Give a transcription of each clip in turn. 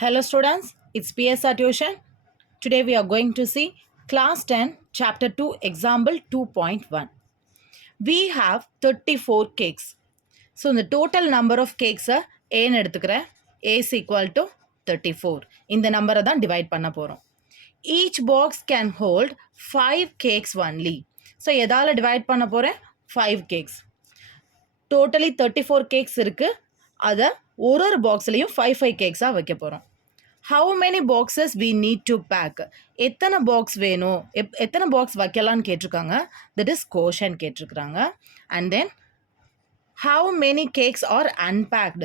Hello students, it's PSR Tuition. Today we are going to see Class 10, Chapter 2, Example 2.1. We have 34 cakes. So the total number of cakes A எடுத்துக்கிறேன். A is equal to 34. இந்த நம்பரை தான் divide பண்ண போகிறோம். Each box can hold 5 cakes only. So எதால divide பண்ண போகிறேன்? 5 cakes. Totally 34 cakes இருக்கு. அதை ஒரு பாக்ஸ்லையும் 5 கேக்ஸாக வைக்க போகிறோம். How many boxes we need to pack? எத்தனை பாக்ஸ் வேணும், எத்தனை பாக்ஸ் வைக்கலான்னு கேட்டிருக்காங்க. That is quotient கேட்டிருக்கிறாங்க. And then how many cakes are unpacked?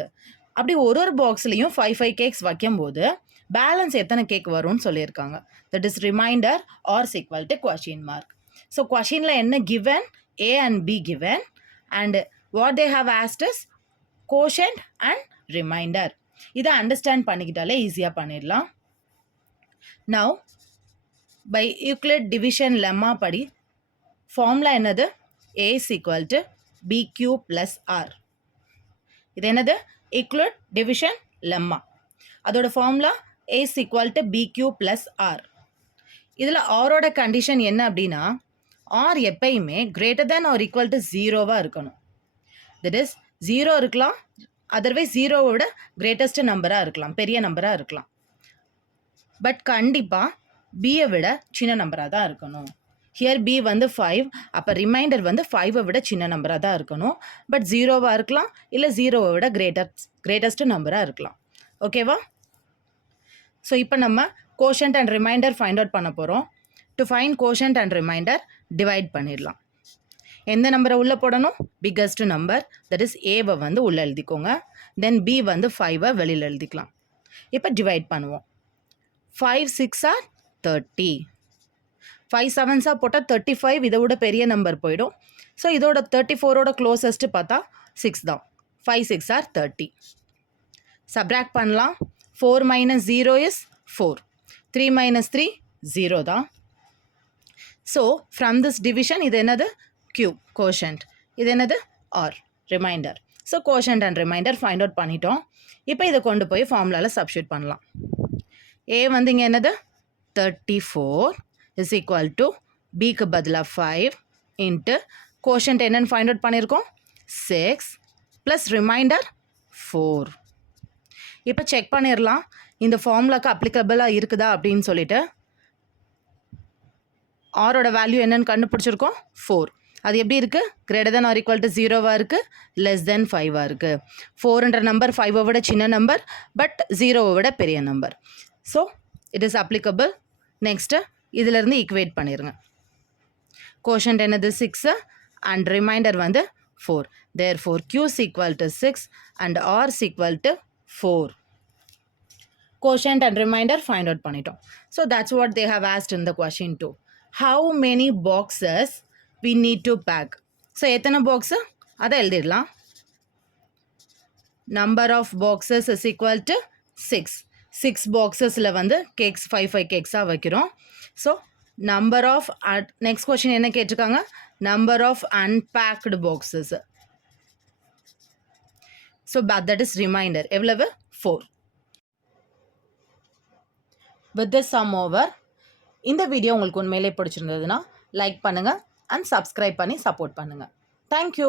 அப்படி ஒரு பாக்ஸ்லையும் 5 கேக்ஸ் வைக்கும்போது பேலன்ஸ் எத்தனை கேக் வரும்னு சொல்லியிருக்காங்க. That is remainder or equal to question mark. So questionல என்ன given? A and B given. And what they have asked is quotient and remainder. இதை understand பண்ணிக்கிட்டாலே ஈஸியாக பண்ணிடலாம். Now by Euclid division lemma படி formula என்னது? A is equal to BQ plus R. இது என்னது? Euclid division lemma. அதோட formula A is equal to BQ plus R. இதில் ஆரோட கண்டிஷன் என்ன அப்படின்னா R எப்பயுமே greater than or equal to 0வாக இருக்கணும். தட் இஸ் 0 இருக்கலாம், அதர்வைஸ் 0வோட கிரேட்டஸ்ட் நம்பராக இருக்கலாம், பெரிய நம்பராக இருக்கலாம். பட் கண்டிப்பாக பியை விட சின்ன நம்பராக தான் இருக்கணும். ஹியர் பி வந்து 5, அப்போ ரிமைண்டர் வந்து 5ஐ விட சின்ன நம்பராக தான் இருக்கணும். பட் 0வாக இருக்கலாம், இல்லை 0வை விட கிரேட்டஸ்ட் நம்பராக இருக்கலாம். ஓகேவா? ஸோ இப்போ நம்ம quotient and reminder find out பண்ண போகிறோம். To find quotient and reminder divide பண்ணிடலாம். எந்த நம்பரை உள்ளே போடணும்? பிக்கஸ்ட் நம்பர், தட் இஸ் ஏவை வந்து உள்ளே எழுதிக்கோங்க. தென் பி வந்து 5ஐ வெளியில் எழுதிக்கலாம். இப்போ டிவைட் பண்ணுவோம். 5 6 ஆர் 30. 5 7s போட்டால் 35, இதை விட பெரிய நம்பர் போயிடும். ஸோ இதோட 34ஓட க்ளோசஸ்ட்டு பார்த்தா 6 தான். 5 6 ஆர் 30. சப்ராக்ட் பண்ணலாம். 4 minus 0 is 4. 3 minus 3 0 தான். ஸோ ஃப்ரம் திஸ் டிவிஷன் இது என்னது? Q, quotient. இது என்னது? R, remainder. So quotient and remainder find out பண்ணிட்டோம். இப்போ இதை கொண்டு போய் ஃபார்முலாவில் சப்ஸ்டியூட் பண்ணலாம். A வந்து இங்கே என்னது? 34 is equal to Bக்கு பதிலாக 5 இன்ட்டு quotient என்னன்னு ஃபைண்ட் அவுட் பண்ணியிருக்கோம்? 6 ப்ளஸ் ரிமைண்டர் 4. இப்போ செக் பண்ணிடலாம் இந்த ஃபார்முலாக்கு அப்ளிகபிளாக இருக்குதா அப்படின்னு சொல்லிட்டு. ஆரோட வேல்யூ என்னன்னு கண்டுபிடிச்சிருக்கோம்? 4. அது எப்படி இருக்குது? Greater than or equal to 0வாக இருக்குது, லெஸ் தென் 5வாக இருக்குது. 4ன்ற நம்பர் 5ஐ விட சின்ன நம்பர், பட் 0வை விட பெரிய number. So it is applicable. Next இதிலேருந்து ஈக்குவேட் பண்ணிடுங்க. கோஷன்ட் என்னது? 6 அண்ட் ரிமைண்டர் வந்து 4. Therefore Q is equal to 6 and R is equal to 4. Quotient and remainder find out பண்ணிட்டோம். So that's what they have asked in the question too. How many boxes we need to pack? So எத்தனை box அதை எழுதிடலாம். Number of boxes is equal to 6. 6 boxesல வந்து cakes 5 கேக்ஸாக வைக்கிறோம். So number of next question என்ன கேட்டிருக்காங்க? Number of unpacked boxes. So that is remainder எவ்வளவு? 4. With this sum over. இந்த வீடியோ உங்களுக்கு உண்மையிலே பிடிச்சிருந்ததுன்னா லைக் பண்ணுங்கள் அண்ட் சப்ஸ்கிரைப் பண்ணி சப்போர்ட் பண்ணுங்கள். தேங்க்யூ.